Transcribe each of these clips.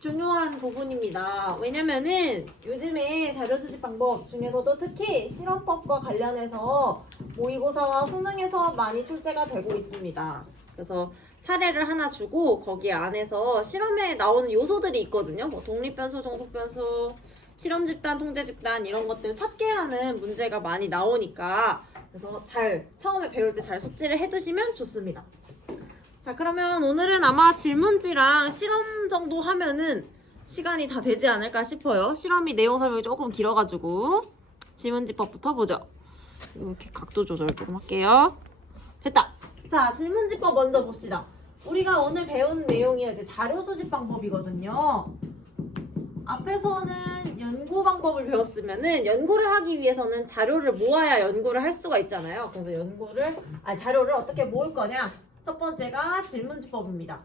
중요한 부분입니다. 왜냐면은 요즘에 자료 수집 방법 중에서도 특히 실험법과 관련해서 모의고사와 수능에서 많이 출제가 되고 있습니다. 그래서 사례를 하나 주고 거기 안에서 실험에 나오는 요소들이 있거든요. 뭐 독립변수, 종속변수, 실험집단, 통제집단 이런 것들 찾게 하는 문제가 많이 나오니까 그래서 처음에 배울 때 잘 숙지를 해두시면 좋습니다. 자, 그러면 오늘은 아마 질문지랑 실험 정도 하면은 시간이 다 되지 않을까 싶어요. 실험이 내용 설명이 조금 길어가지고 질문지법부터 보죠. 이렇게 각도 조절 조금 할게요. 됐다. 자, 질문지법 먼저 봅시다. 우리가 오늘 배운 내용이 이제 자료 수집 방법이거든요. 앞에서는 연구 방법을 배웠으면은 연구를 하기 위해서는 자료를 모아야 연구를 할 수가 있잖아요. 그래서 자료를 어떻게 모을 거냐? 첫 번째가 질문지법입니다.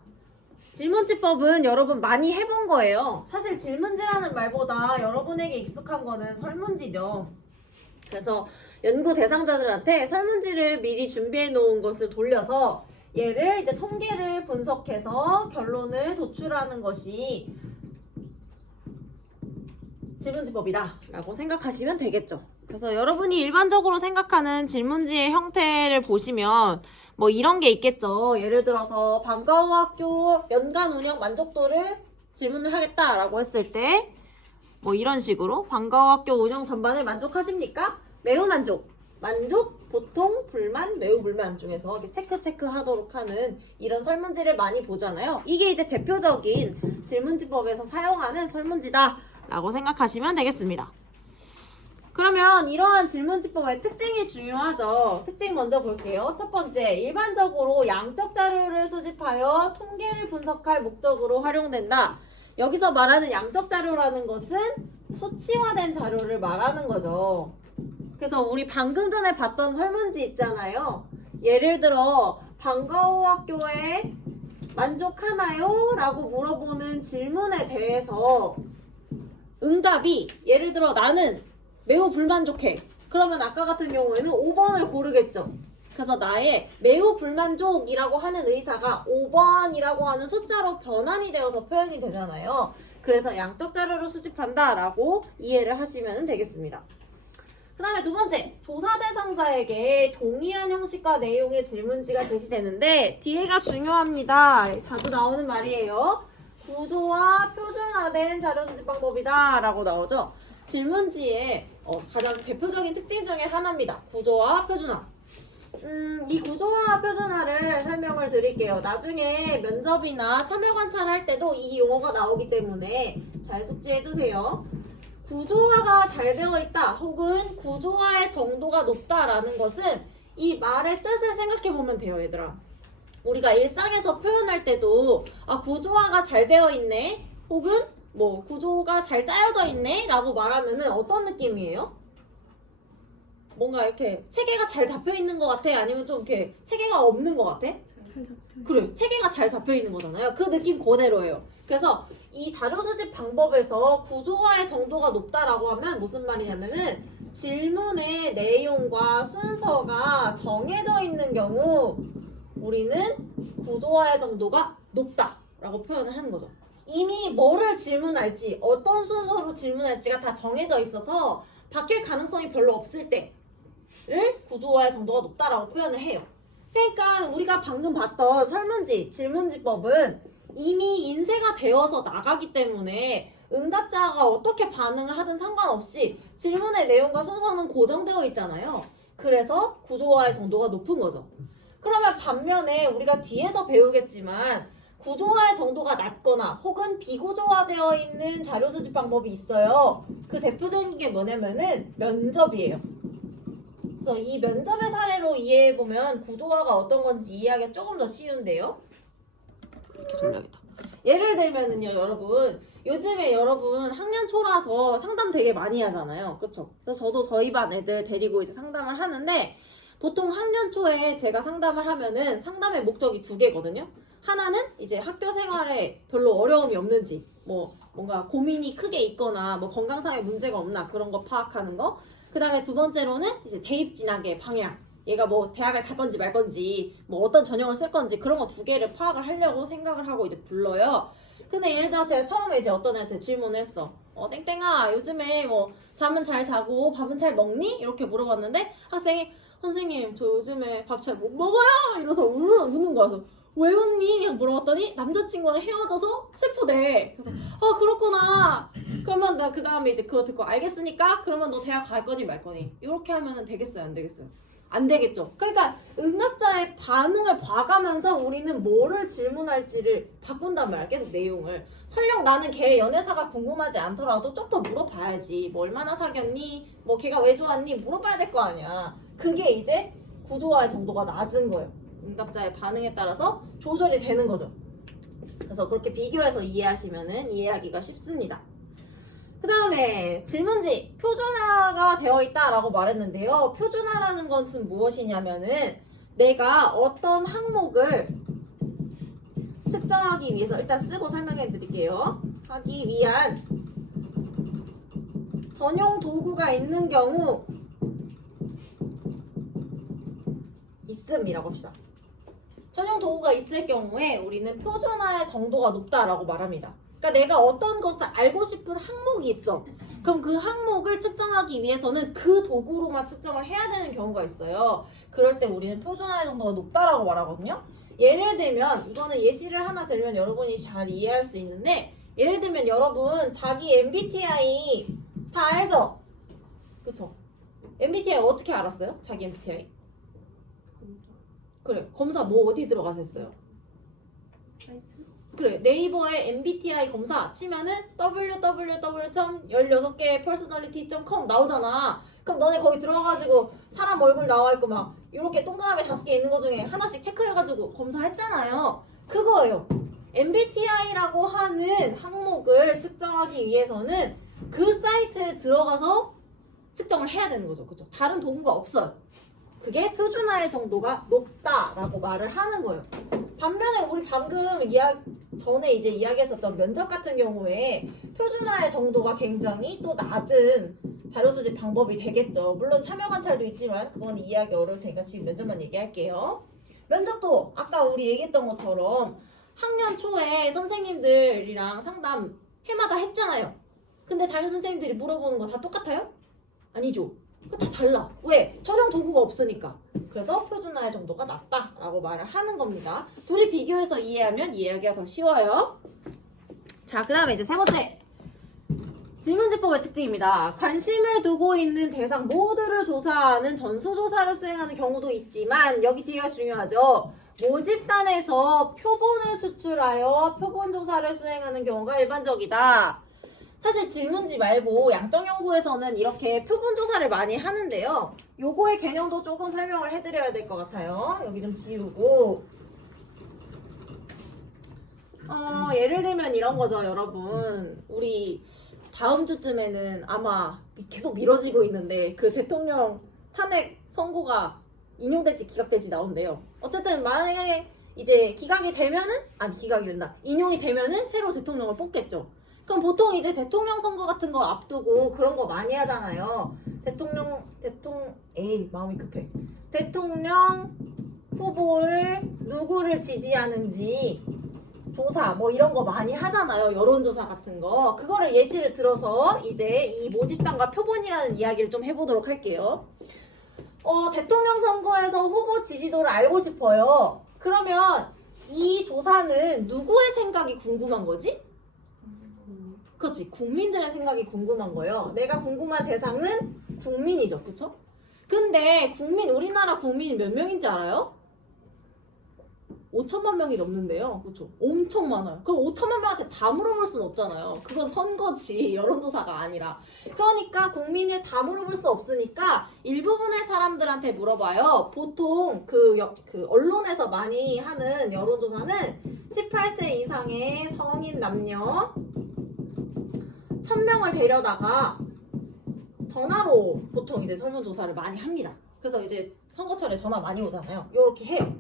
질문지법은 여러분 많이 해본 거예요. 사실 질문지라는 말보다 여러분에게 익숙한 거는 설문지죠. 그래서 연구 대상자들한테 설문지를 미리 준비해 놓은 것을 돌려서 얘를 이제 통계를 분석해서 결론을 도출하는 것이 질문지법이다 라고 생각하시면 되겠죠. 그래서 여러분이 일반적으로 생각하는 질문지의 형태를 보시면 뭐 이런 게 있겠죠. 예를 들어서 방과후 학교 연간 운영 만족도를 질문을 하겠다라고 했을 때 뭐 이런 식으로 방과후 학교 운영 전반을 만족하십니까? 매우 만족, 만족, 보통, 불만, 매우 불만 중에서 체크 하도록 하는 이런 설문지를 많이 보잖아요. 이게 이제 대표적인 질문지법에서 사용하는 설문지다 라고 생각하시면 되겠습니다. 그러면 이러한 질문지법의 특징이 중요하죠. 특징 먼저 볼게요. 첫 번째, 일반적으로 양적 자료를 수집하여 통계를 분석할 목적으로 활용된다. 여기서 말하는 양적 자료라는 것은 수치화된 자료를 말하는 거죠. 그래서 우리 방금 전에 봤던 설문지 있잖아요. 예를 들어 방과후 학교에 만족하나요? 라고 물어보는 질문에 대해서 응답이 예를 들어 나는 매우 불만족해. 그러면 아까 같은 경우에는 5번을 고르겠죠. 그래서 나의 매우 불만족이라고 하는 의사가 5번이라고 하는 숫자로 변환이 되어서 표현이 되잖아요. 그래서 양적 자료를 수집한다 라고 이해를 하시면 되겠습니다. 그 다음에 두 번째, 조사 대상자에게 동일한 형식과 내용의 질문지가 제시되는데 뒤에가 중요합니다. 자주 나오는 말이에요. 구조화 표준화된 자료 수집 방법이다 라고 나오죠. 질문지의 가장 대표적인 특징 중에 하나입니다. 구조화 표준화. 이 구조화 표준화를 설명을 드릴게요. 나중에 면접이나 참여 관찰할 때도 이 용어가 나오기 때문에 잘 숙지해두세요. 구조화가 잘 되어 있다 혹은 구조화의 정도가 높다라는 것은 이 말의 뜻을 생각해보면 돼요, 얘들아. 우리가 일상에서 표현할 때도 구조화가 잘 되어 있네 혹은 뭐 구조가 잘 짜여져 있네 라고 말하면은 어떤 느낌이에요? 뭔가 이렇게 체계가 잘 잡혀 있는 것 같아? 아니면 좀 이렇게 체계가 없는 것 같아? 그래, 체계가 잘 잡혀 있는 거잖아요. 그 느낌 그대로예요. 그래서 이 자료 수집 방법에서 구조화의 정도가 높다라고 하면 무슨 말이냐면은 질문의 내용과 순서가 정해져 있는 경우 우리는 구조화의 정도가 높다라고 표현을 하는 거죠. 이미 뭐를 질문할지 어떤 순서로 질문할지가 다 정해져 있어서 바뀔 가능성이 별로 없을 때를 구조화의 정도가 높다라고 표현을 해요. 그러니까 우리가 방금 봤던 설문지, 질문지법은 이미 인쇄가 되어서 나가기 때문에 응답자가 어떻게 반응을 하든 상관없이 질문의 내용과 순서는 고정되어 있잖아요. 그래서 구조화의 정도가 높은 거죠. 그러면 반면에 우리가 뒤에서 배우겠지만 구조화의 정도가 낮거나 혹은 비구조화되어 있는 자료 수집 방법이 있어요. 그 대표적인 게 뭐냐면은 면접이에요. 그래서 이 면접의 사례로 이해해보면 구조화가 어떤 건지 이해하기가 조금 더 쉬운데요. 이렇게 돌려야겠다. 예를 들면은요, 여러분. 요즘에 여러분 학년 초라서 상담 되게 많이 하잖아요. 그쵸? 그래서 저도 저희 반 애들 데리고 이제 상담을 하는데 보통 학년 초에 제가 상담을 하면은 상담의 목적이 두 개거든요. 하나는 이제 학교 생활에 별로 어려움이 없는지, 뭐 뭔가 고민이 크게 있거나 뭐 건강상의 문제가 없나 그런 거 파악하는 거. 그 다음에 두 번째로는 이제 대입 진학의 방향. 얘가 뭐 대학을 갈 건지 말 건지, 뭐 어떤 전형을 쓸 건지 그런 거 두 개를 파악을 하려고 생각을 하고 이제 불러요. 근데 예를 들어 제가 처음에 이제 어떤 애한테 질문을 했어. 땡땡아, 요즘에 뭐 잠은 잘 자고 밥은 잘 먹니? 이렇게 물어봤는데 학생이 선생님, 저 요즘에 밥 잘 못 먹어요! 이러면서 우는 거야. 그래서 왜 웃니? 그냥 물어봤더니 남자친구랑 헤어져서 슬프대. 그래서 그렇구나. 그러면 나 그 다음에 이제 그거 듣고 알겠으니까 그러면 너 대학 갈 거니 말 거니? 이렇게 하면은 되겠어요? 안 되겠어요? 안 되겠죠. 그러니까 응답자의 반응을 봐가면서 우리는 뭐를 질문할지를 바꾼단 말이야. 계속 내용을. 설령 나는 걔 연애사가 궁금하지 않더라도 좀 더 물어봐야지. 뭐 얼마나 사귀었니? 뭐 걔가 왜 좋았니? 물어봐야 될 거 아니야. 그게 이제 구조화의 정도가 낮은 거예요. 응답자의 반응에 따라서 조절이 되는 거죠. 그래서 그렇게 비교해서 이해하시면은 이해하기가 쉽습니다. 그 다음에 질문지 표준화가 되어 있다라고 말했는데요. 표준화라는 것은 무엇이냐면은 내가 어떤 항목을 측정하기 위해서 일단 쓰고 설명해 드릴게요. 하기 위한 전용 도구가 있는 경우 있음이라고 합시다. 전용 도구가 있을 경우에 우리는 표준화의 정도가 높다라고 말합니다. 그러니까 내가 어떤 것을 알고 싶은 항목이 있어. 그럼 그 항목을 측정하기 위해서는 그 도구로만 측정을 해야 되는 경우가 있어요. 그럴 때 우리는 표준화의 정도가 높다라고 말하거든요. 예를 들면 이거는 예시를 하나 들면 여러분이 잘 이해할 수 있는데 예를 들면 여러분 자기 MBTI 다 알죠? 그쵸? MBTI 어떻게 알았어요? 자기 MBTI? 그래, 검사 뭐 어디 들어가서 했어요? 그래, 네이버에 MBTI 검사 치면은 www.16개 personality.com 나오잖아. 그럼 너네 거기 들어가가지고 사람 얼굴 나와있고 막 이렇게 동그라미 5개 있는 거 중에 하나씩 체크해가지고 검사했잖아요. 그거예요. MBTI라고 하는 항목을 측정하기 위해서는 그 사이트에 들어가서 측정을 해야 되는 거죠. 그죠? 다른 도구가 없어요. 그게 표준화의 정도가 높다라고 말을 하는 거예요. 반면에 우리 방금 전에 이제 이야기했었던 면접 같은 경우에 표준화의 정도가 굉장히 또 낮은 자료 수집 방법이 되겠죠. 물론 참여 관찰도 있지만 그건 이해하기 어려울 테니까 지금 면접만 얘기할게요. 면접도 아까 우리 얘기했던 것처럼 학년 초에 선생님들이랑 상담 해마다 했잖아요. 근데 담임 선생님들이 물어보는 거 다 똑같아요? 아니죠. 그거 다 달라. 왜? 전용 도구가 없으니까. 그래서 표준화의 정도가 낮다라고 말을 하는 겁니다. 둘이 비교해서 이해하면 이해하기가 더 쉬워요. 자, 그 다음에 이제 세 번째. 질문지법의 특징입니다. 관심을 두고 있는 대상 모두를 조사하는 전수조사를 수행하는 경우도 있지만 여기 뒤가 중요하죠. 모집단에서 표본을 추출하여 표본조사를 수행하는 경우가 일반적이다. 사실 질문지 말고 양적연구에서는 이렇게 표본조사를 많이 하는데요. 요거의 개념도 조금 설명을 해드려야 될 것 같아요. 여기 좀 지우고 예를 들면 이런 거죠, 여러분. 우리 다음 주쯤에는 아마 계속 미뤄지고 있는데 그 대통령 탄핵 선고가 인용될지 기각될지 나온대요. 어쨌든 만약에 이제 기각이 되면은 기각이 된다. 인용이 되면은 새로 대통령을 뽑겠죠. 그럼 보통 이제 대통령 선거 같은 거 앞두고 그런 거 많이 하잖아요. 마음이 급해. 대통령 후보를 누구를 지지하는지 조사 뭐 이런 거 많이 하잖아요. 여론조사 같은 거. 그거를 예시를 들어서 이제 이 모집단과 표본이라는 이야기를 좀 해보도록 할게요. 대통령 선거에서 후보 지지도를 알고 싶어요. 그러면 이 조사는 누구의 생각이 궁금한 거지? 그렇지. 국민들의 생각이 궁금한 거예요. 내가 궁금한 대상은 국민이죠. 그쵸? 근데 우리나라 국민이 몇 명인지 알아요? 5천만 명이 넘는데요. 그렇죠? 엄청 많아요. 그럼 5천만 명한테 다 물어볼 수는 없잖아요. 그건 선거지. 여론조사가 아니라. 그러니까 국민을 다 물어볼 수 없으니까 일부분의 사람들한테 물어봐요. 보통 그 언론에서 많이 하는 여론조사는 18세 이상의 성인 남녀 1000명을 데려다가 전화로 보통 이제 설문조사를 많이 합니다. 그래서 이제 선거철에 전화 많이 오잖아요. 이렇게 해요.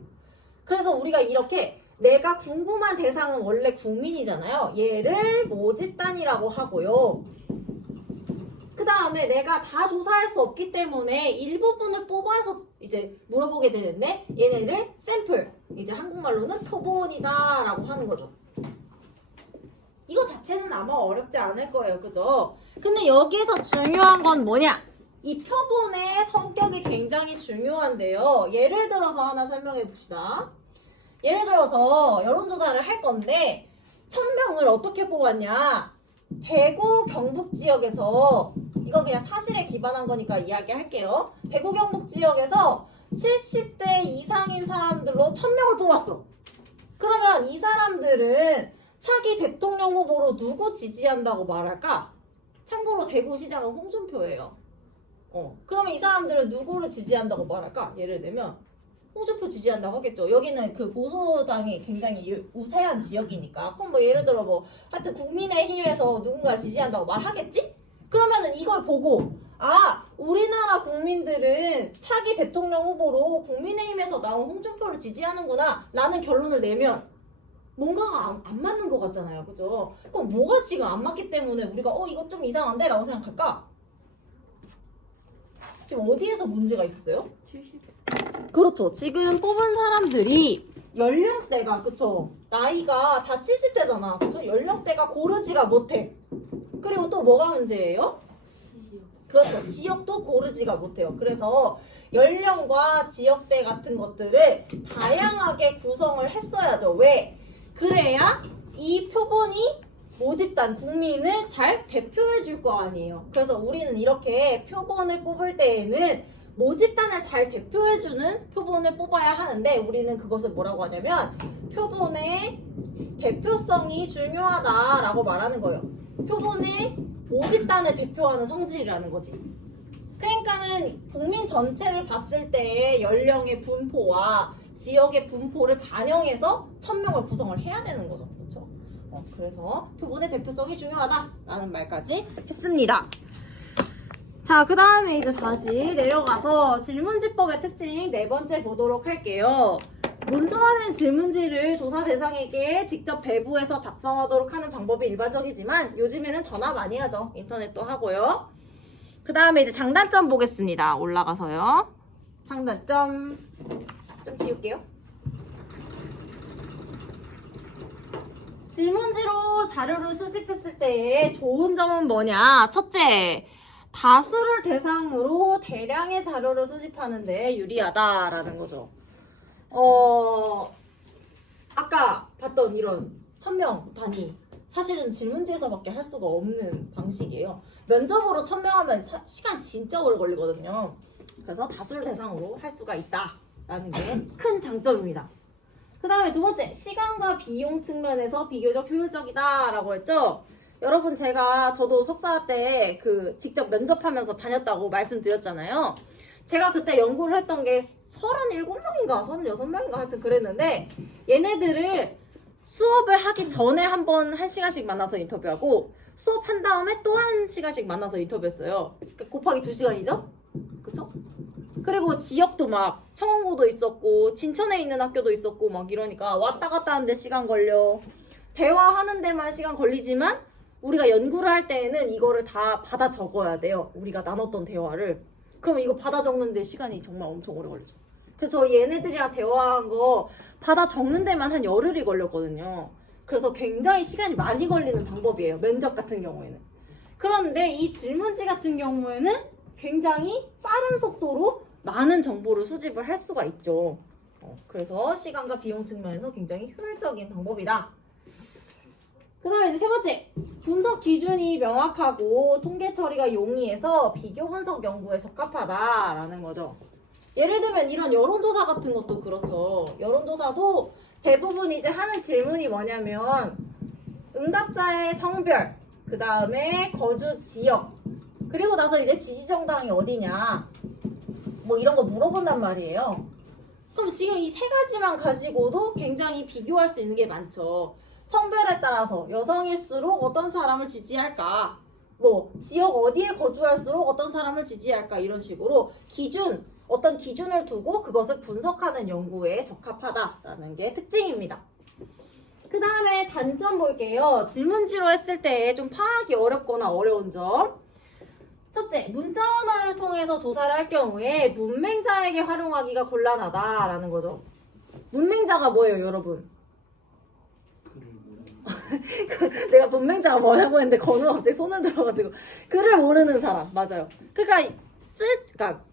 그래서 우리가 이렇게 내가 궁금한 대상은 원래 국민이잖아요. 얘를 모집단이라고 하고요. 그 다음에 내가 다 조사할 수 없기 때문에 일부분을 뽑아서 이제 물어보게 되는데 얘네를 샘플, 이제 한국말로는 표본이다 라고 하는 거죠. 이거 자체는 아마 어렵지 않을 거예요. 그죠? 근데 여기서 중요한 건 뭐냐? 이 표본의 성격이 굉장히 중요한데요. 예를 들어서 하나 설명해 봅시다. 예를 들어서 여론조사를 할 건데 1000명을 어떻게 뽑았냐? 대구 경북 지역에서 이건 그냥 사실에 기반한 거니까 이야기할게요. 대구 경북 지역에서 70대 이상인 사람들로 1000명을 뽑았어. 그러면 이 사람들은 차기 대통령 후보로 누구 지지한다고 말할까? 참고로 대구시장은 홍준표예요. 그러면 이 사람들은 누구를 지지한다고 말할까? 예를 들면 홍준표 지지한다고 하겠죠. 여기는 그 보수당이 굉장히 우세한 지역이니까. 그럼 뭐 예를 들어 뭐 하여튼 국민의힘에서 누군가 지지한다고 말하겠지? 그러면은 이걸 보고 우리나라 국민들은 차기 대통령 후보로 국민의힘에서 나온 홍준표를 지지하는구나 라는 결론을 내면 뭔가가 안 맞는 것 같잖아요. 그죠? 그럼 뭐가 지금 안 맞기 때문에 우리가 이거 좀 이상한데? 라고 생각할까? 지금 어디에서 문제가 있어요? 70. 그렇죠. 지금 뽑은 사람들이 연령대가 그쵸? 나이가 다 70대잖아. 그쵸? 연령대가 고르지가 못해. 그리고 또 뭐가 문제예요? 그렇죠. 지역도 고르지가 못해요. 그래서 연령과 지역대 같은 것들을 다양하게 구성을 했어야죠. 왜? 그래야 이 표본이 모집단 국민을 잘 대표해 줄 거 아니에요. 그래서 우리는 이렇게 표본을 뽑을 때에는 모집단을 잘 대표해 주는 표본을 뽑아야 하는데 우리는 그것을 뭐라고 하냐면 표본의 대표성이 중요하다라고 말하는 거예요. 표본의 모집단을 대표하는 성질이라는 거지. 그러니까는 국민 전체를 봤을 때의 연령의 분포와 지역의 분포를 반영해서 1000명을 구성을 해야 되는 거죠. 그렇죠? 그래서 표본의 대표성이 중요하다라는 말까지 했습니다. 자, 그 다음에 이제 다시 내려가서 질문지법의 특징 4번째 보도록 할게요. 문서화된 질문지를 조사 대상에게 직접 배부해서 작성하도록 하는 방법이 일반적이지만 요즘에는 전화 많이 하죠. 인터넷도 하고요. 그 다음에 이제 장단점 보겠습니다. 올라가서요. 장단점 좀 지울게요. 질문지로 자료를 수집했을 때의 좋은 점은 뭐냐? 첫째, 다수를 대상으로 대량의 자료를 수집하는데 유리하다라는 거죠. 아까 봤던 이런 1000명 단위 사실은 질문지에서밖에 할 수가 없는 방식이에요. 면접으로 1000명 하면 시간 진짜 오래 걸리거든요. 그래서 다수를 대상으로 할 수가 있다라는 게 큰 장점입니다. 그 다음에 두 번째, 시간과 비용 측면에서 비교적 효율적이다라고 했죠. 여러분 저도 석사 때 직접 면접하면서 다녔다고 말씀드렸잖아요. 제가 그때 연구를 했던 게 37명인가 36명인가 하여튼 그랬는데 얘네들을 수업을 하기 전에 한 1시간씩 만나서 인터뷰하고 수업한 다음에 또 1시간씩 만나서 인터뷰했어요. 곱하기 2시간이죠? 그쵸? 그리고 지역도 막 청원고도 있었고 진천에 있는 학교도 있었고 막 이러니까 왔다 갔다 하는데 시간 걸려. 대화하는 데만 시간 걸리지만 우리가 연구를 할 때에는 이거를 다 받아 적어야 돼요. 우리가 나눴던 대화를. 그럼 이거 받아 적는데 시간이 정말 엄청 오래 걸리죠. 그래서 얘네들이랑 대화한 거 받아 적는 데만 한 열흘이 걸렸거든요. 그래서 굉장히 시간이 많이 걸리는 방법이에요. 면접 같은 경우에는. 그런데 이 질문지 같은 경우에는 굉장히 빠른 속도로 많은 정보를 수집을 할 수가 있죠. 그래서 시간과 비용 측면에서 굉장히 효율적인 방법이다. 그 다음에 이제 세 번째, 분석 기준이 명확하고 통계 처리가 용이해서 비교 분석 연구에 적합하다라는 거죠. 예를 들면 이런 여론조사 같은 것도 그렇죠. 여론조사도 대부분 이제 하는 질문이 뭐냐면 응답자의 성별, 그 다음에 거주 지역, 그리고 나서 이제 지지정당이 어디냐 뭐 이런 거 물어본단 말이에요. 그럼 지금 이 세 가지만 가지고도 굉장히 비교할 수 있는 게 많죠. 성별에 따라서 여성일수록 어떤 사람을 지지할까, 뭐 지역 어디에 거주할수록 어떤 사람을 지지할까, 이런 식으로 어떤 기준을 두고 그것을 분석하는 연구에 적합하다라는 게 특징입니다. 그 다음에 단점 볼게요. 질문지로 했을 때 좀 파악이 어렵거나 어려운 점. 첫째, 문자언어를 통해서 조사를 할 경우에 문맹자에게 활용하기가 곤란하다라는 거죠. 문맹자가 뭐예요, 여러분? 내가 본명자가 뭐냐고 했는데 건우가 갑자기 손을 들어가지고 글을 모르는 사람 맞아요. 그러니까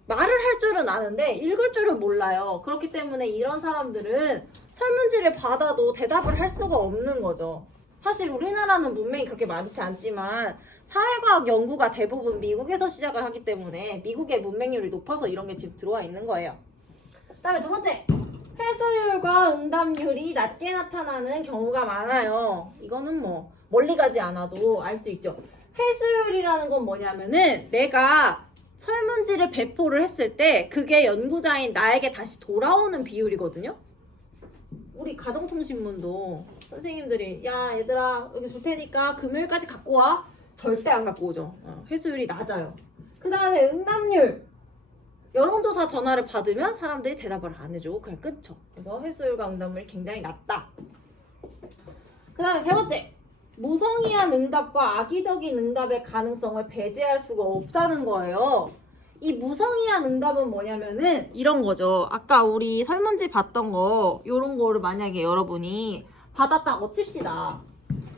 말을 할 줄은 아는데 읽을 줄은 몰라요. 그렇기 때문에 이런 사람들은 설문지를 받아도 대답을 할 수가 없는 거죠. 사실 우리나라는 문맹이 그렇게 많지 않지만 사회과학 연구가 대부분 미국에서 시작을 하기 때문에 미국의 문맹률이 높아서 이런 게 지금 들어와 있는 거예요. 그 다음에 두 번째, 회수율과 응답률이 낮게 나타나는 경우가 많아요. 이거는 뭐 멀리 가지 않아도 알 수 있죠. 회수율이라는 건 뭐냐면은 내가 설문지를 배포를 했을 때 그게 연구자인 나에게 다시 돌아오는 비율이거든요. 우리 가정통신문도 선생님들이 야 얘들아 여기 줄 테니까 금요일까지 갖고 와. 절대 안 갖고 오죠. 회수율이 낮아요. 그 다음에 응답률. 여론조사 전화를 받으면 사람들이 대답을 안 해주고 그냥 끊죠. 그래서 회수율과 응답률이 굉장히 낮다. 그 다음에 세 번째. 무성의한 응답과 악의적인 응답의 가능성을 배제할 수가 없다는 거예요. 이 무성의한 응답은 뭐냐면은 이런 거죠. 아까 우리 설문지 봤던 거 요런 거를 만약에 여러분이 받았다고 칩시다.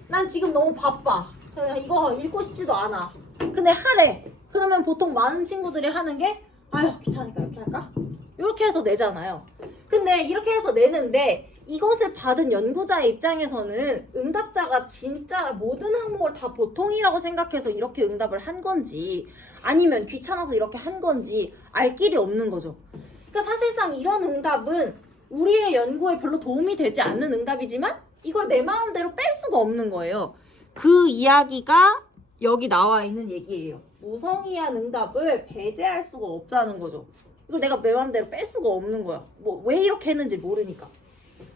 난 지금 너무 바빠. 그냥 이거 읽고 싶지도 않아. 근데 하래. 그러면 보통 많은 친구들이 하는 게 아유 귀찮으니까 이렇게 할까? 이렇게 해서 내잖아요. 근데 이렇게 해서 내는데 이것을 받은 연구자의 입장에서는 응답자가 진짜 모든 항목을 다 보통이라고 생각해서 이렇게 응답을 한 건지 아니면 귀찮아서 이렇게 한 건지 알 길이 없는 거죠. 그러니까 사실상 이런 응답은 우리의 연구에 별로 도움이 되지 않는 응답이지만 이걸 내 마음대로 뺄 수가 없는 거예요. 그 이야기가 여기 나와 있는 얘기예요. 무성의한 응답을 배제할 수가 없다는 거죠. 이걸 내가 내 마음대로 뺄 수가 없는 거야. 뭐 왜 이렇게 했는지 모르니까.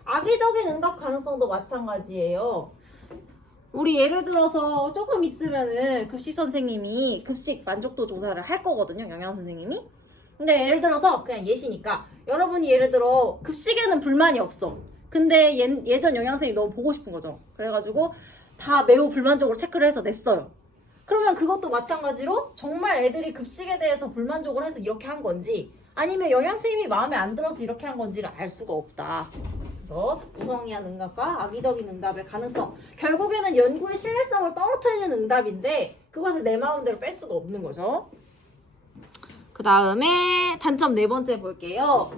악의적인 응답 가능성도 마찬가지예요. 우리 예를 들어서 조금 있으면은 급식 선생님이 급식 만족도 조사를 할 거거든요. 영양 선생님이. 근데 예를 들어서 그냥 예시니까 여러분이 예를 들어 급식에는 불만이 없어. 근데 예전 영양 선생님이 너무 보고 싶은 거죠. 그래가지고 다 매우 불만족으로 체크를 해서 냈어요. 그러면 그것도 마찬가지로 정말 애들이 급식에 대해서 불만족을 해서 이렇게 한 건지 아니면 영양 선생님이 마음에 안 들어서 이렇게 한 건지를 알 수가 없다. 그래서 무성의한 응답과 악의적인 응답의 가능성. 결국에는 연구의 신뢰성을 떨어뜨리는 응답인데 그것을 내 마음대로 뺄 수가 없는 거죠. 그 다음에 단점 네 번째 볼게요.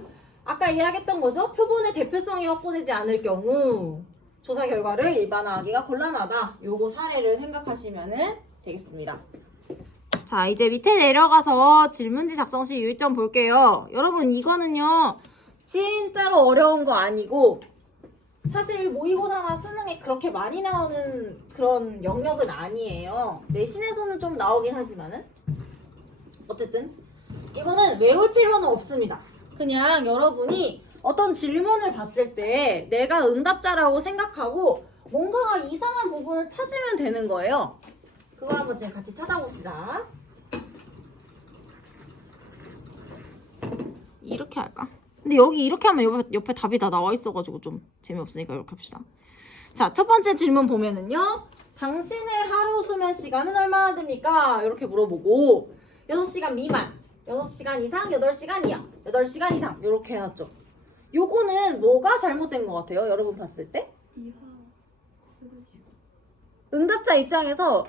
아까 이야기했던 거죠. 표본의 대표성이 확보되지 않을 경우 조사 결과를 일반화하기가 곤란하다. 요거 사례를 생각하시면 되겠습니다. 자, 이제 밑에 내려가서 질문지 작성 시 유의점 볼게요. 여러분 이거는요. 진짜로 어려운 거 아니고 사실 모의고사나 수능에 그렇게 많이 나오는 그런 영역은 아니에요. 내신에서는 좀 나오긴 하지만은 어쨌든 이거는 외울 필요는 없습니다. 그냥 여러분이 어떤 질문을 봤을 때 내가 응답자라고 생각하고 뭔가가 이상한 부분을 찾으면 되는 거예요. 그걸 한번 제가 같이 찾아봅시다. 이렇게 할까? 근데 여기 이렇게 하면 옆에 답이 다 나와 있어가지고 좀 재미없으니까 이렇게 합시다. 자, 첫 번째 질문 보면은요. 당신의 하루 수면 시간은 얼마나 됩니까? 이렇게 물어보고 6시간 미만, 6시간 이상, 8시간 이하, 8시간 이상 이렇게 해놨죠. 요거는 뭐가 잘못된 것 같아요? 여러분 봤을 때? 응답자 입장에서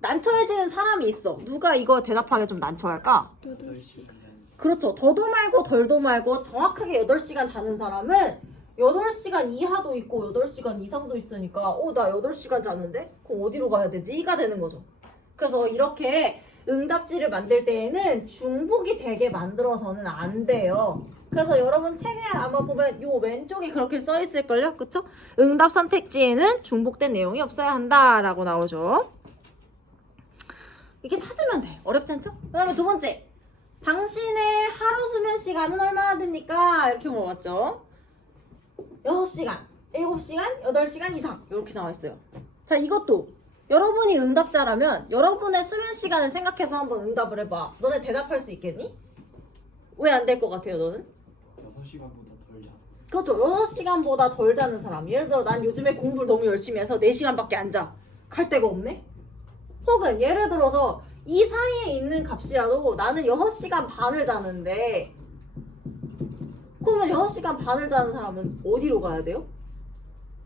난처해지는 사람이 있어. 누가 이거 대답하기 좀 난처할까? 8시간. 그렇죠. 더도 말고 덜도 말고 정확하게 8시간 자는 사람은 8시간 이하도 있고 8시간 이상도 있으니까 나 8시간 자는데? 그럼 어디로 가야 되지?가 되는 거죠. 그래서 이렇게 응답지를 만들 때에는 중복이 되게 만들어서는 안 돼요. 그래서 여러분 책에 아마 보면 요 왼쪽에 그렇게 써 있을걸요? 그쵸? 응답 선택지에는 중복된 내용이 없어야 한다라고 나오죠. 이렇게 찾으면 돼. 어렵지 않죠? 그 다음에 두 번째. 당신의 하루 수면 시간은 얼마나 됩니까? 이렇게 물어봤죠. 6시간, 7시간, 8시간 이상 이렇게 나와 있어요. 자, 이것도 여러분이 응답자라면 여러분의 수면 시간을 생각해서 한번 응답을 해봐. 너네 대답할 수 있겠니? 왜 안 될 것 같아요, 너는? 6시간보다 덜 자서. 그렇죠. 6시간보다 덜 자는 사람. 예를 들어 난 요즘에 공부를 너무 열심히 해서 4시간밖에 안 자. 갈 데가 없네? 혹은 예를 들어서 이 사이에 있는 값이라도 나는 6시간 반을 자는데 그러면 6시간 반을 자는 사람은 어디로 가야 돼요?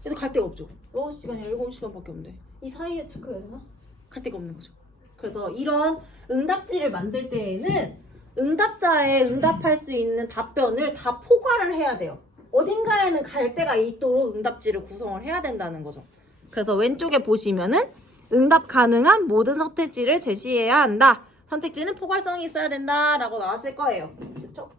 얘도 갈 데가 없죠. 6시간이 7시간밖에 없는데 이 사이에 체크해야 되나? 갈 데가 없는 거죠. 그래서 이런 응답지를 만들 때에는 응답자의 응답할 수 있는 답변을 다 포괄을 해야 돼요. 어딘가에는 갈 데가 있도록 응답지를 구성을 해야 된다는 거죠. 그래서 왼쪽에 보시면은 응답 가능한 모든 선택지를 제시해야 한다. 선택지는 포괄성이 있어야 된다라고 나왔을 거예요. 그렇죠?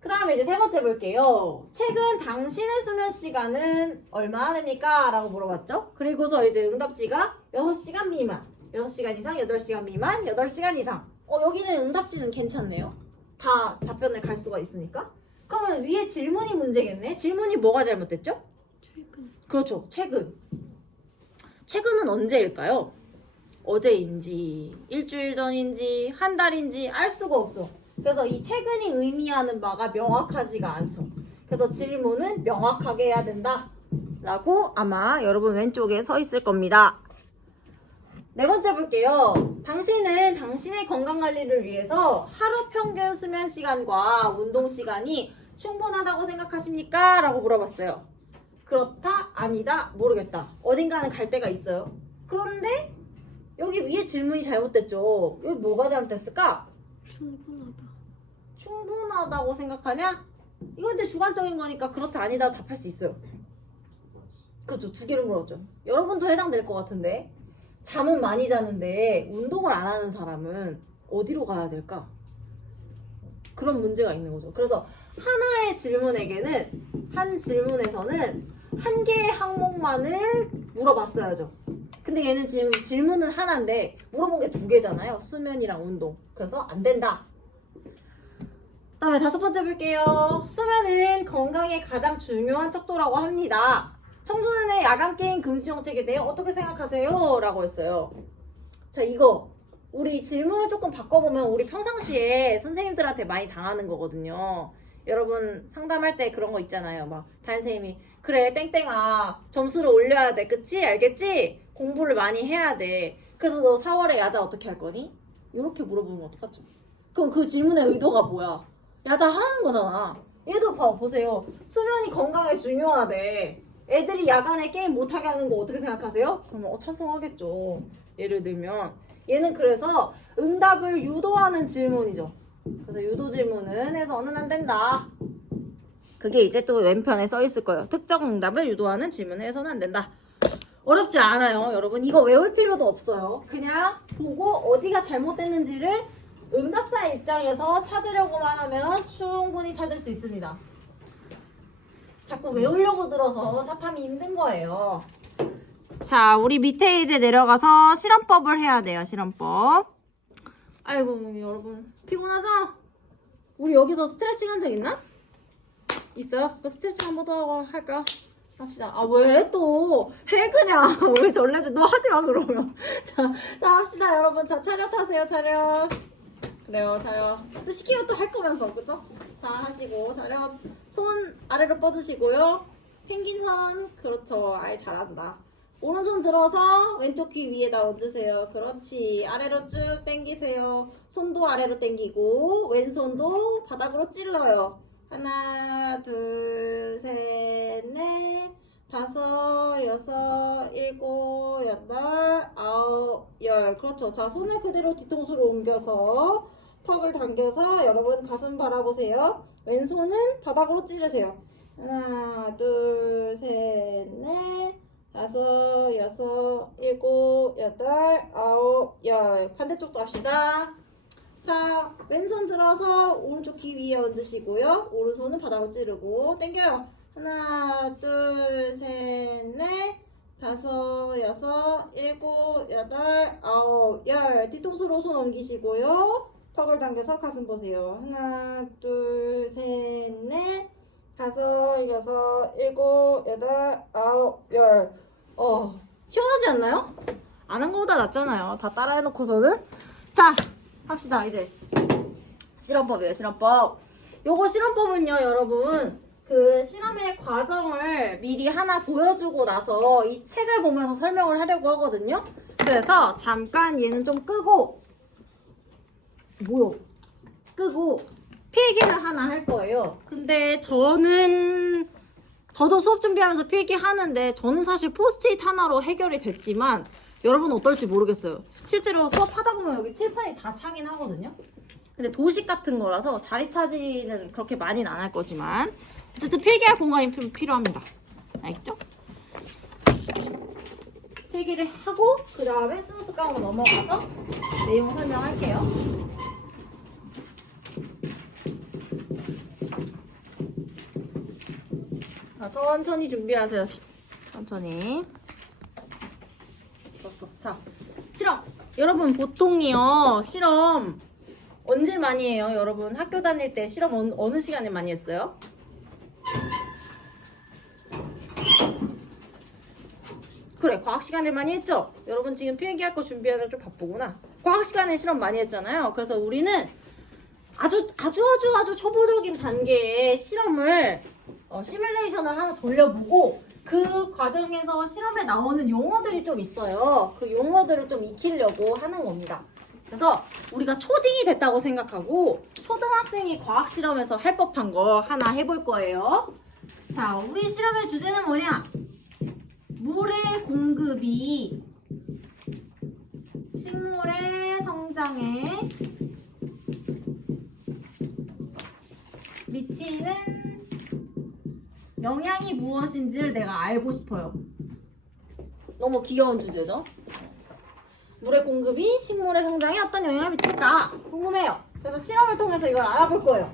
그 다음에 이제 세 번째 볼게요. 최근 당신의 수면 시간은 얼마나 됩니까? 라고 물어봤죠. 그리고서 이제 응답지가 6시간 미만, 6시간 이상, 8시간 미만, 8시간 이상. 여기는 응답지는 괜찮네요. 다 답변을 갈 수가 있으니까. 그러면 위에 질문이 문제겠네. 질문이 뭐가 잘못됐죠? 최근. 그렇죠. 최근. 최근은 언제일까요? 어제인지, 일주일 전인지, 한 달인지 알 수가 없죠. 그래서 이 최근이 의미하는 바가 명확하지가 않죠. 그래서 질문은 명확하게 해야 된다. 라고 아마 여러분 왼쪽에 서 있을 겁니다. 네 번째 볼게요. 당신은 당신의 건강관리를 위해서 하루 평균 수면 시간과 운동 시간이 충분하다고 생각하십니까? 라고 물어봤어요. 그렇다, 아니다, 모르겠다. 어딘가는 갈 데가 있어요. 그런데 여기 위에 질문이 잘못됐죠. 여기 뭐가 잘못됐을까? 충분하다. 충분하다고 생각하냐? 이건 근데 주관적인 거니까 그렇다, 아니다 답할 수 있어요. 그렇죠. 두 개를 물었죠. 여러분도 해당될 것 같은데 잠은 많이 자는데 운동을 안 하는 사람은 어디로 가야 될까? 그런 문제가 있는 거죠. 그래서 하나의 질문에게는 한 질문에서는 한 개의 항목만을 물어봤어야죠. 근데 얘는 지금 질문은 하나인데 물어본 게 두 개잖아요. 수면이랑 운동. 그래서 안 된다. 그다음에 다섯 번째 볼게요. 수면은 건강에 가장 중요한 척도라고 합니다. 청소년의 야간 게임 금지 정책에 대해 어떻게 생각하세요? 라고 했어요. 자, 이거 우리 질문을 조금 바꿔보면 우리 평상시에 선생님들한테 많이 당하는 거거든요. 여러분 상담할 때 그런 거 있잖아요. 막 담임선생님이 그래 땡땡아 점수를 올려야 돼. 그치? 알겠지? 공부를 많이 해야 돼. 그래서 너 4월에 야자 어떻게 할 거니? 이렇게 물어보면 어떡하죠? 그럼 그 질문의 의도가 뭐야? 야자 하는 거잖아. 얘도 보세요. 수면이 건강에 중요하대. 애들이 야간에 게임 못하게 하는 거 어떻게 생각하세요? 그러면 찬성하겠죠. 예를 들면 얘는 그래서 응답을 유도하는 질문이죠. 그래서 유도 질문은 해서는 안 된다. 그게 이제 또 왼편에 써 있을 거예요. 특정 응답을 유도하는 질문을 해서는 안 된다. 어렵지 않아요. 여러분 이거 외울 필요도 없어요. 그냥 보고 어디가 잘못됐는지를 응답자 입장에서 찾으려고만 하면 충분히 찾을 수 있습니다. 자꾸 외우려고 들어서 사탐이 힘든 거예요. 자, 우리 밑에 이제 내려가서 실험법을 해야 돼요. 실험법. 아이고 여러분 피곤하죠? 우리 여기서 스트레칭 한 적 있나? 있어요? 그 스트레칭 한번 더 하고 할까? 합시다. 아 왜 또 해 그냥 왜 전래지? 너 하지 마 그러면. 자 합시다 여러분. 자 차렷 하세요. 차렷. 그래요 차렷. 또 시키면 또 할 거면서 그죠? 자 하시고 차렷. 손 아래로 뻗으시고요. 펭귄 선. 그렇죠. 아이 잘한다. 오른손 들어서 왼쪽 귀 위에다 얹으세요. 그렇지. 아래로 쭉 당기세요. 손도 아래로 당기고 왼손도 바닥으로 찔러요. 하나, 둘, 셋, 넷, 다섯, 여섯, 일곱, 여덟, 아홉, 열. 그렇죠. 자, 손을 그대로 뒤통수로 옮겨서 턱을 당겨서 여러분 가슴 바라보세요. 왼손은 바닥으로 찌르세요. 하나, 둘, 셋, 넷, 다섯, 여섯, 일곱, 여덟, 아홉, 열. 반대쪽도 합시다. 자, 왼손 들어서 오른쪽 귀 위에 얹으시고요. 오른손은 바닥으로 찌르고 당겨요. 하나, 둘, 셋, 넷, 다섯, 여섯, 일곱, 여덟, 아홉, 열. 뒤통수로 손 옮기시고요. 턱을 당겨서 가슴 보세요. 하나, 둘, 셋, 넷, 다섯, 여섯, 일곱, 여덟, 아홉, 열. 시원하지 않나요? 안 한 거보다 낫잖아요. 다 따라 해놓고서는. 자, 합시다. 이제 실험법이에요. 실험법. 요거 실험법은요 여러분 그 실험의 과정을 미리 하나 보여주고 나서 이 책을 보면서 설명을 하려고 하거든요. 그래서 잠깐 얘는 좀 끄고 끄고 필기를 하나 할 거예요. 근데 저는 저도 수업 준비하면서 필기하는데 저는 사실 포스트잇 하나로 해결이 됐지만 여러분 어떨지 모르겠어요. 실제로 수업하다 보면 여기 칠판이 다 차긴 하거든요. 근데 도식 같은 거라서 자리 차지는 그렇게 많이는 안 할 거지만 어쨌든 필기할 공간이 필요합니다. 알겠죠? 필기를 하고 그 다음에 스노트 강으로 넘어가서 내용 설명할게요. 자, 천천히 준비하세요. 천천히. 됐어. 자, 실험. 여러분 보통이요. 실험 언제 많이 해요? 여러분 학교 다닐 때 실험 어느 시간에 많이 했어요? 그래, 과학 시간에 많이 했죠? 여러분 지금 필기할 거 준비하느라 좀 바쁘구나. 과학 시간에 실험 많이 했잖아요. 그래서 우리는 아주 초보적인 단계의 실험을 시뮬레이션을 하나 돌려보고 그 과정에서 실험에 나오는 용어들이 좀 있어요. 그 용어들을 좀 익히려고 하는 겁니다. 그래서 우리가 초딩이 됐다고 생각하고 초등학생이 과학 실험에서 할 법한 거 하나 해볼 거예요. 자, 우리 실험의 주제는 뭐냐? 물의 공급이 식물의 성장에 미치는 영향이 무엇인지를 내가 알고 싶어요. 너무 귀여운 주제죠? 물의 공급이 식물의 성장에 어떤 영향을 미칠까 궁금해요. 그래서 실험을 통해서 이걸 알아볼 거예요.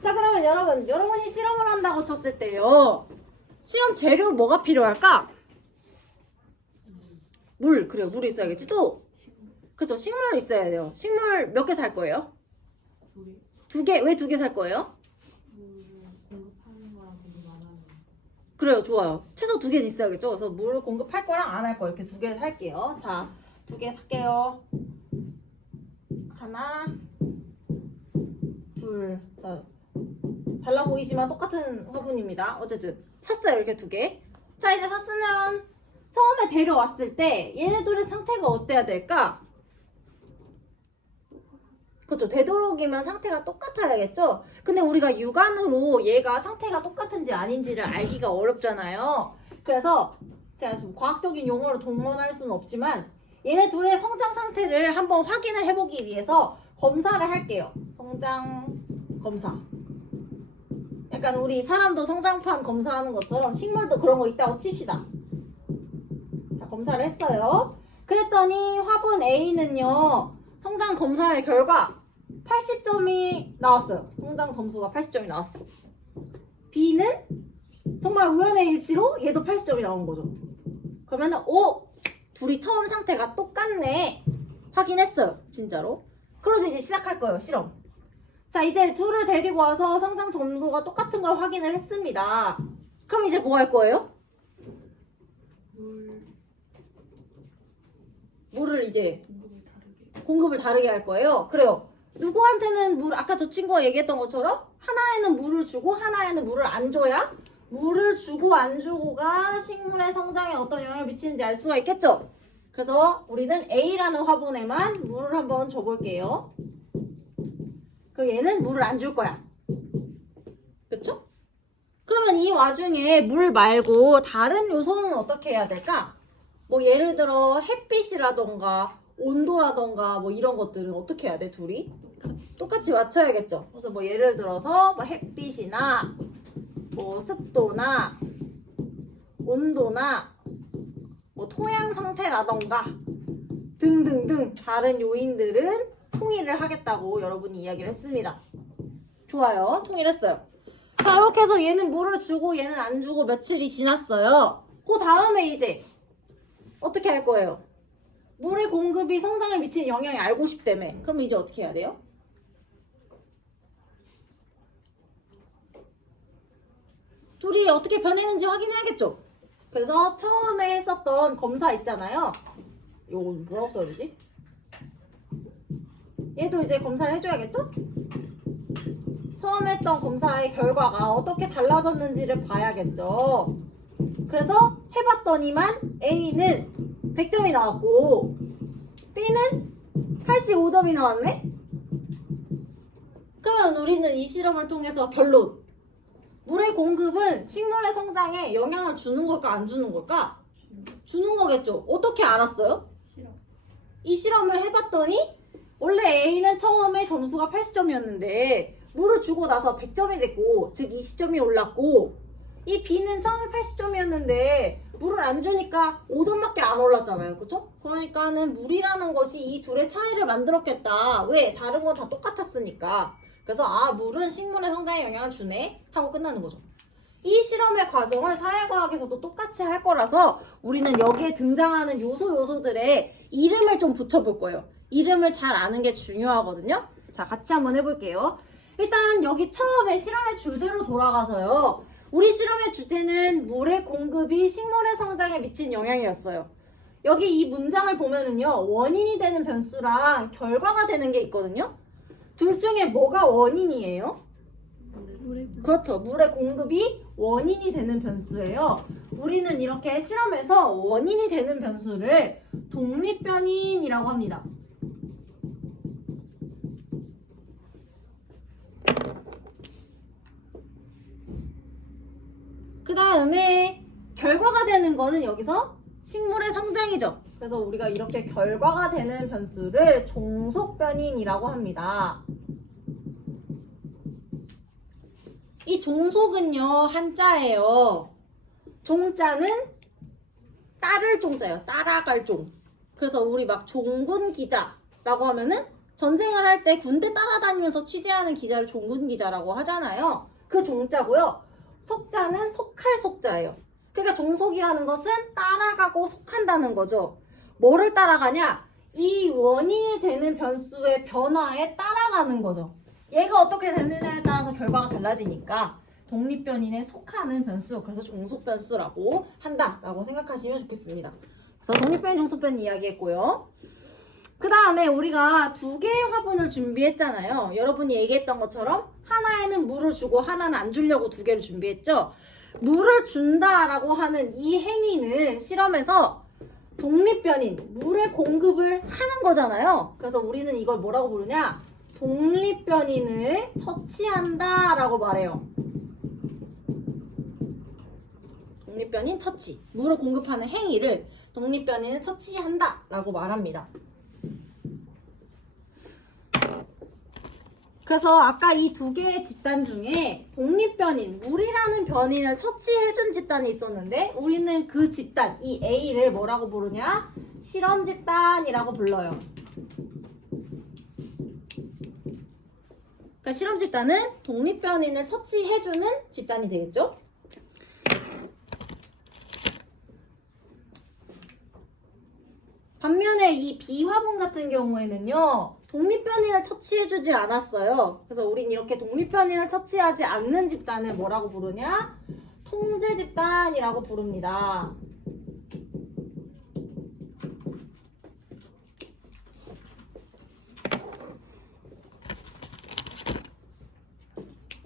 자, 그러면 여러분이 실험을 한다고 쳤을 때요. 실험 재료 뭐가 필요할까? 그래요. 물이 있어야겠지. 또 그쵸, 식물 있어야 돼요. 식물 몇 개 살 거예요? 2개. 왜 2개 살 거예요? 그래요, 좋아요. 최소 2개는 있어야겠죠. 그래서 물 공급할 거랑 안 할 거 이렇게 2개 살게요. 자, 2개 살게요. 하나, 둘. 자, 달라 보이지만 똑같은 화분입니다. 어쨌든 샀어요, 이렇게 2개. 자, 이제 샀으면 처음에 데려왔을 때 얘네들의 상태가 어때야 될까? 그렇죠. 되도록이면 상태가 똑같아야겠죠. 근데 우리가 육안으로 얘가 상태가 똑같은지 아닌지를 알기가 어렵잖아요. 그래서 제가 좀 과학적인 용어로 동원할 수는 없지만 얘네 둘의 성장 상태를 한번 확인을 해보기 위해서 검사를 할게요. 성장 검사. 약간 우리 사람도 성장판 검사하는 것처럼 식물도 그런 거 있다고 칩시다. 자, 검사를 했어요. 그랬더니 화분 A는요. 성장 검사의 결과 80점이 나왔어요. 성장 점수가 80점이 나왔어. B는 정말 우연의 일치로 얘도 80점이 나온 거죠. 그러면은 둘이 처음 상태가 똑같네. 확인했어요. 진짜로. 그래서 이제 시작할 거예요. 실험. 자, 이제 둘을 데리고 와서 성장 점수가 똑같은 걸 확인을 했습니다. 그럼 이제 뭐 할 거예요? 물을 이제 공급을 다르게 할 거예요. 그래요. 누구한테는 아까 저 친구가 얘기했던 것처럼 하나에는 물을 주고 하나에는 물을 안 줘야 물을 주고 안 주고가 식물의 성장에 어떤 영향을 미치는지 알 수가 있겠죠. 그래서 우리는 A라는 화분에만 물을 한번 줘볼게요. 그럼 얘는 물을 안 줄 거야. 그쵸? 그러면 이 와중에 물 말고 다른 요소는 어떻게 해야 될까? 뭐 예를 들어 햇빛이라던가 온도라던가 뭐 이런 것들은 어떻게 해야 돼? 둘이 똑같이 맞춰야겠죠. 그래서 뭐 예를 들어서 뭐 햇빛이나 뭐 습도나 온도나 뭐 토양 상태라던가 등등등 다른 요인들은 통일을 하겠다고 여러분이 이야기를 했습니다. 좋아요. 통일했어요. 자, 이렇게 해서 얘는 물을 주고 얘는 안 주고 며칠이 지났어요. 그 다음에 이제 어떻게 할 거예요? 물의 공급이 성장에 미치는 영향이 알고 싶다며. 그럼 이제 어떻게 해야 돼요? 둘이 어떻게 변했는지 확인해야겠죠? 그래서 처음에 했었던 검사 있잖아요. 이거 뭐라고 써야 되지? 얘도 이제 검사를 해줘야겠죠? 처음에 했던 검사의 결과가 어떻게 달라졌는지를 봐야겠죠. 그래서 해봤더니만 A는 100점이 나왔고 B는 85점이 나왔네? 그러면 우리는 이 실험을 통해서 결론. 물의 공급은 식물의 성장에 영향을 주는 걸까 안 주는 걸까? 주는 거겠죠. 어떻게 알았어요? 이 실험을 해봤더니 원래 A는 처음에 점수가 80점이었는데 물을 주고 나서 100점이 됐고 즉 20점이 올랐고 이 B는 처음에 80점이었는데 물을 안 주니까 5점밖에 안 올랐잖아요. 그쵸? 그러니까는 물이라는 것이 이 둘의 차이를 만들었겠다. 왜? 다른 건 다 똑같았으니까. 그래서 아 물은 식물의 성장에 영향을 주네 하고 끝나는 거죠. 이 실험의 과정을 사회과학에서도 똑같이 할 거라서 우리는 여기에 등장하는 요소들의 이름을 좀 붙여볼 거예요. 이름을 잘 아는 게 중요하거든요. 자, 같이 한번 해볼게요. 일단 여기 처음에 실험의 주제로 돌아가서요. 우리 실험의 주제는 물의 공급이 식물의 성장에 미친 영향이었어요. 여기 이 문장을 보면은요. 원인이 되는 변수랑 결과가 되는 게 있거든요. 둘 중에 뭐가 원인이에요? 물에 그렇죠. 물의 공급이 원인이 되는 변수예요. 우리는 이렇게 실험에서 원인이 되는 변수를 독립변인이라고 합니다. 그 다음에 결과가 되는 거는 여기서 식물의 성장이죠. 그래서 우리가 이렇게 결과가 되는 변수를 종속변인이라고 합니다. 이 종속은요 한자예요. 종자는 따를 종자예요. 따라갈 종. 그래서 우리 막 종군 기자라고 하면은 전쟁을 할 때 군대 따라다니면서 취재하는 기자를 종군 기자라고 하잖아요. 그 종자고요. 속자는 속할 속자예요. 그러니까 종속이라는 것은 따라가고 속한다는 거죠. 뭐를 따라가냐? 이 원인이 되는 변수의 변화에 따라가는 거죠. 얘가 어떻게 되느냐에 따라서 결과가 달라지니까 독립변인에 속하는 변수, 그래서 종속변수라고 한다라고 생각하시면 좋겠습니다. 그래서 독립변인, 종속변인 이야기했고요. 그 다음에 우리가 두 개의 화분을 준비했잖아요. 여러분이 얘기했던 것처럼 하나에는 물을 주고 하나는 안 주려고 두 개를 준비했죠. 물을 준다라고 하는 이 행위는 실험에서 독립변인, 물의 공급을 하는 거잖아요. 그래서 우리는 이걸 뭐라고 부르냐? 독립변인을 처치한다 라고 말해요. 독립변인 처치. 물을 공급하는 행위를 독립변인을 처치한다 라고 말합니다. 그래서 아까 이 두 개의 집단 중에 독립변인, 물이라는 변인을 처치해준 집단이 있었는데 우리는 그 집단, 이 A를 뭐라고 부르냐? 실험 집단이라고 불러요. 그러니까 실험 집단은 독립변인을 처치해주는 집단이 되겠죠? 반면에 이 B화분 같은 경우에는요. 독립변인을 처치해주지 않았어요. 그래서 우린 이렇게 독립변인을 처치하지 않는 집단을 뭐라고 부르냐? 통제 집단이라고 부릅니다.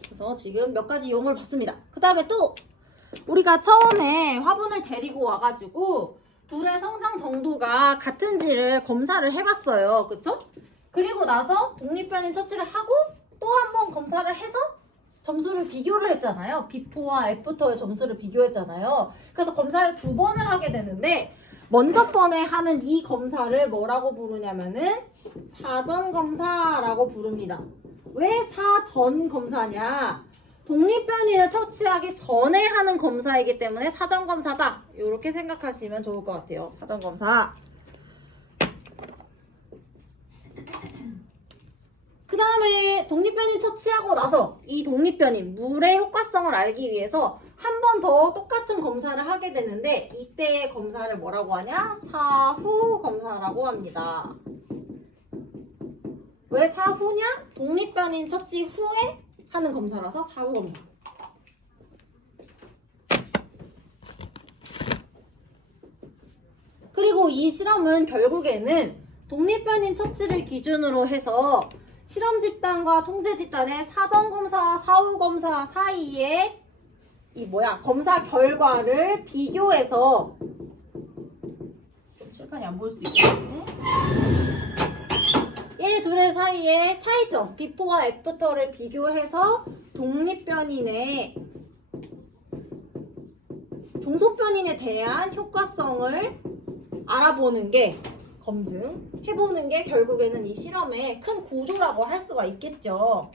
그래서 지금 몇 가지 용어를 봤습니다. 그 다음에 또 우리가 처음에 화분을 데리고 와가지고 둘의 성장 정도가 같은지를 검사를 해봤어요. 그쵸? 그리고 나서 독립변인 처치를 하고 또 한 번 검사를 해서 점수를 비교를 했잖아요. 비포와 애프터의 점수를 비교했잖아요. 그래서 검사를 두 번을 하게 되는데 먼저 번에 하는 이 검사를 뭐라고 부르냐면은 사전검사라고 부릅니다. 왜 사전검사냐? 독립변인을 처치하기 전에 하는 검사이기 때문에 사전검사다. 이렇게 생각하시면 좋을 것 같아요. 사전검사. 그 다음에 독립변인 처치하고 나서 이 독립변인, 물의 효과성을 알기 위해서 한 번 더 똑같은 검사를 하게 되는데 이때의 검사를 뭐라고 하냐? 사후 검사라고 합니다. 왜 사후냐? 독립변인 처치 후에 하는 검사라서 사후 검사. 그리고 이 실험은 결국에는 독립변인 처치를 기준으로 해서 실험 집단과 통제 집단의 사전 검사와 사후 검사 사이에 검사 결과를 비교해서 좀 칠판이 안 보일 수도 있겠네. 얘 둘의 사이의 차이점, 비포와 애프터를 비교해서 독립변인의 종속변인에 대한 효과성을 알아보는 게 검증해보는 게 결국에는 이 실험의 큰 구조라고 할 수가 있겠죠.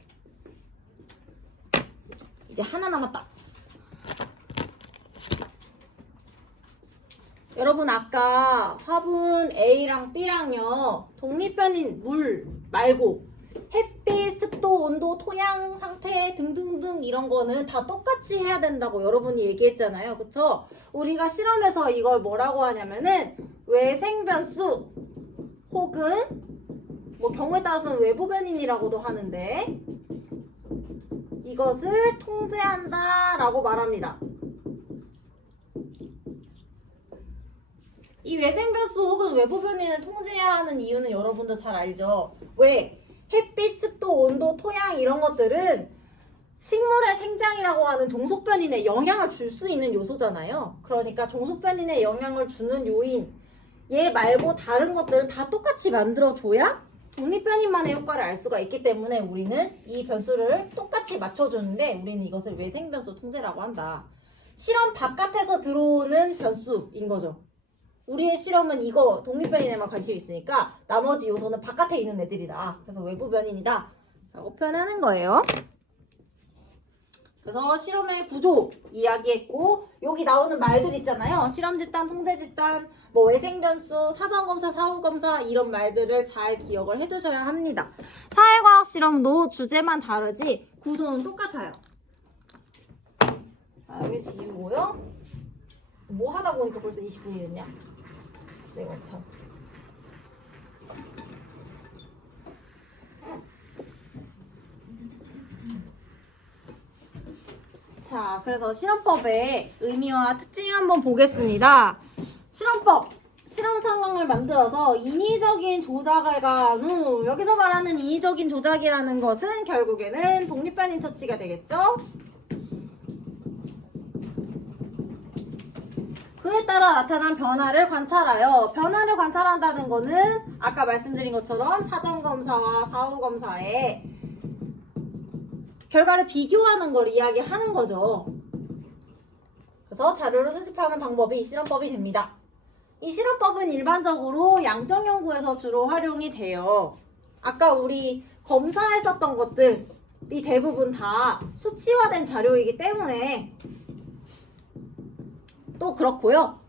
이제 하나 남았다. 여러분 아까 화분 A랑 B랑요 독립변인 물 말고 햇빛, 습도, 온도, 토양 상태 등등등 이런 거는 다 똑같이 해야 된다고 여러분이 얘기했잖아요. 그쵸? 우리가 실험에서 이걸 뭐라고 하냐면은 외생변수 혹은 뭐 경우에 따라서는 외부변인이라고도 하는데 이것을 통제한다 라고 말합니다. 이 외생변수 혹은 외부변인을 통제해야 하는 이유는 여러분도 잘 알죠? 왜? 햇빛, 습도, 온도, 토양 이런 것들은 식물의 생장이라고 하는 종속변인에 영향을 줄 수 있는 요소잖아요. 그러니까 종속변인에 영향을 주는 요인 얘 말고 다른 것들은 다 똑같이 만들어줘야 독립변인만의 효과를 알 수가 있기 때문에 우리는 이 변수를 똑같이 맞춰주는데 우리는 이것을 외생변수 통제라고 한다. 실험 바깥에서 들어오는 변수인 거죠. 우리의 실험은 이거 독립변인에만 관심이 있으니까 나머지 요소는 바깥에 있는 애들이다. 그래서 외부변인이다 라고 표현하는 거예요. 그래서 실험의 구조 이야기했고 여기 나오는 말들 있잖아요. 실험집단, 통제집단, 뭐 외생변수, 사전검사, 사후검사 이런 말들을 잘 기억을 해두셔야 합니다. 사회과학 실험도 주제만 다르지 구조는 똑같아요. 자, 여기 지우고요. 뭐 하다 보니까 벌써 20분이 됐냐? 내가 참. 자, 그래서 실험법의 의미와 특징 한번 보겠습니다. 실험법, 실험 상황을 만들어서 인위적인 조작을 가한 후 여기서 말하는 인위적인 조작이라는 것은 결국에는 독립변인 처치가 되겠죠? 그에 따라 나타난 변화를 관찰하여 변화를 관찰한다는 거는 아까 말씀드린 것처럼 사전검사와 사후검사의 결과를 비교하는 걸 이야기하는 거죠. 그래서 자료를 수집하는 방법이 이 실험법이 됩니다. 이 실험법은 일반적으로 양적 연구에서 주로 활용이 돼요. 아까 우리 검사했었던 것들이 대부분 다 수치화된 자료이기 때문에 또 그렇고요.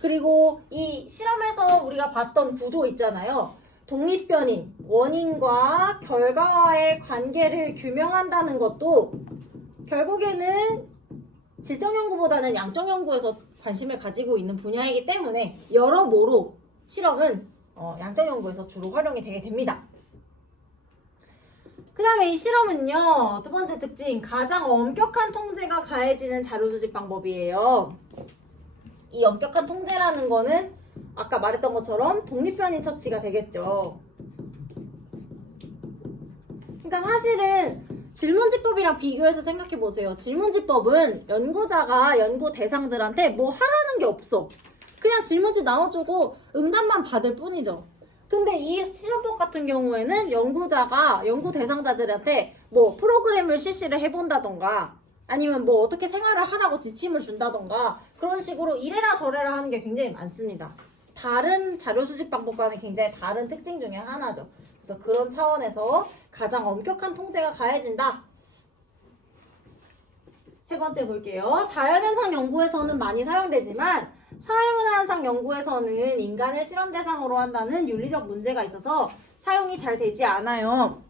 그리고 이 실험에서 우리가 봤던 구조 있잖아요. 독립변인, 원인과 결과와의 관계를 규명한다는 것도 결국에는 질적 연구보다는 양적 연구에서 관심을 가지고 있는 분야이기 때문에 여러모로 실험은 양적 연구에서 주로 활용이 되게 됩니다. 그 다음에 이 실험은요, 두 번째 특징, 가장 엄격한 통제가 가해지는 자료 수집 방법이에요. 이 엄격한 통제라는 거는 아까 말했던 것처럼 독립변인 처치가 되겠죠. 그러니까 사실은 질문지법이랑 비교해서 생각해 보세요. 질문지법은 연구자가 연구 대상들한테 뭐 하라는 게 없어. 그냥 질문지 나눠주고 응답만 받을 뿐이죠. 근데 이 실험법 같은 경우에는 연구자가 연구 대상자들한테 뭐 프로그램을 실시를 해본다던가 아니면 뭐 어떻게 생활을 하라고 지침을 준다던가 그런 식으로 이래라 저래라 하는 게 굉장히 많습니다. 다른 자료 수집 방법과는 굉장히 다른 특징 중에 하나죠. 그래서 그런 차원에서 가장 엄격한 통제가 가해진다. 세 번째 볼게요. 자연현상 연구에서는 많이 사용되지만 사회문화현상 연구에서는 인간을 실험 대상으로 한다는 윤리적 문제가 있어서 사용이 잘 되지 않아요.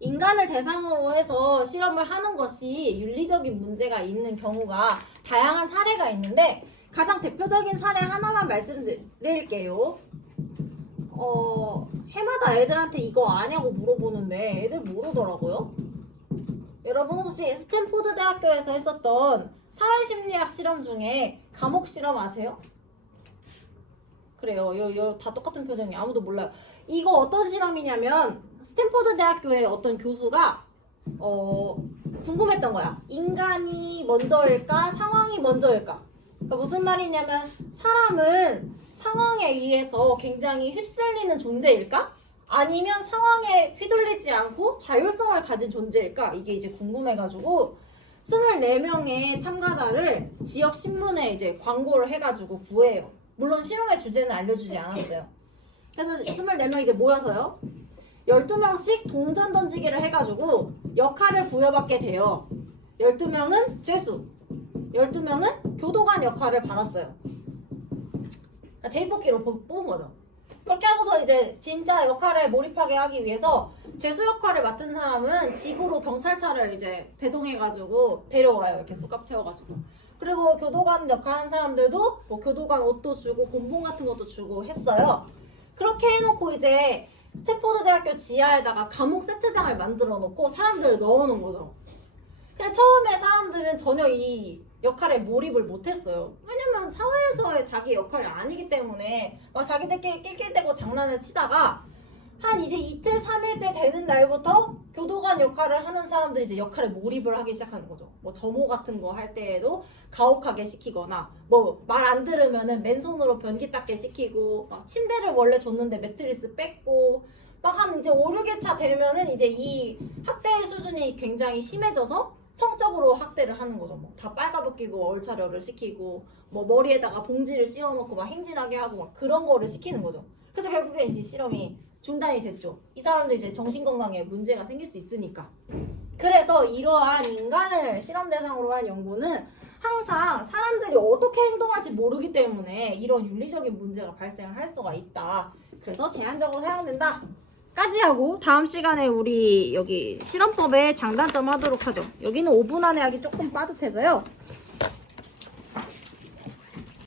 인간을 대상으로 해서 실험을 하는 것이 윤리적인 문제가 있는 경우가 다양한 사례가 있는데 가장 대표적인 사례 하나만 말씀드릴게요. 해마다 애들한테 이거 아냐고 물어보는데 애들 모르더라고요. 여러분 혹시 스탠포드 대학교에서 했었던 사회심리학 실험 중에 감옥 실험 아세요? 그래요. 요 다 똑같은 표정이 아무도 몰라요. 이거 어떤 실험이냐면 스탠포드 대학교의 어떤 교수가 궁금했던 거야. 인간이 먼저일까? 상황이 먼저일까? 그러니까 무슨 말이냐면 사람은 상황에 의해서 굉장히 휩쓸리는 존재일까? 아니면 상황에 휘둘리지 않고 자율성을 가진 존재일까? 이게 이제 궁금해가지고 24명의 참가자를 지역 신문에 이제 광고를 해가지고 구해요. 물론 실험의 주제는 알려주지 않았어요. 그래서 24명 이제 모여서요. 12명씩 동전 던지기를 해가지고 역할을 부여받게 돼요. 12명은 죄수, 12명은 교도관 역할을 받았어요. 제이뽑기로 뽑은 거죠. 그렇게 하고서 이제 진짜 역할에 몰입하게 하기 위해서 죄수 역할을 맡은 사람은 집으로 경찰차를 이제 배동해가지고 데려와요. 이렇게 쑥값 채워가지고. 그리고 교도관 역할 한 사람들도 뭐 교도관 옷도 주고 곤봉 같은 것도 주고 했어요. 그렇게 해놓고 이제 스탠포드 대학교 지하에다가 감옥 세트장을 만들어 놓고 사람들을 넣어 놓은 거죠. 근데 처음에 사람들은 전혀 이 역할에 몰입을 못했어요. 왜냐면 사회에서의 자기 역할이 아니기 때문에 막 자기들끼리 낄낄대고 장난을 치다가 한 이제 이틀, 3일째 되는 날부터 교도관 역할을 하는 사람들이 이제 역할에 몰입을 하기 시작하는 거죠. 뭐 점호 같은 거 할 때에도 가혹하게 시키거나 뭐 말 안 들으면은 맨손으로 변기 닦게 시키고 막 침대를 원래 줬는데 매트리스 뺏고 막 한 이제 5, 6일차 되면은 이제 이 학대의 수준이 굉장히 심해져서 성적으로 학대를 하는 거죠. 뭐 다 빨가벗기고 얼차려를 시키고 뭐 머리에다가 봉지를 씌워놓고 막 행진하게 하고 막 그런 거를 시키는 거죠. 그래서 결국에 이제 실험이 중단이 됐죠. 이 사람들 이제 정신건강에 문제가 생길 수 있으니까. 그래서 이러한 인간을 실험 대상으로 한 연구는 항상 사람들이 어떻게 행동할지 모르기 때문에 이런 윤리적인 문제가 발생을 할 수가 있다. 그래서 제한적으로 사용된다. 까지 하고 다음 시간에 우리 여기 실험법의 장단점 하도록 하죠. 여기는 5분 안에 하기 조금 빠듯해서요.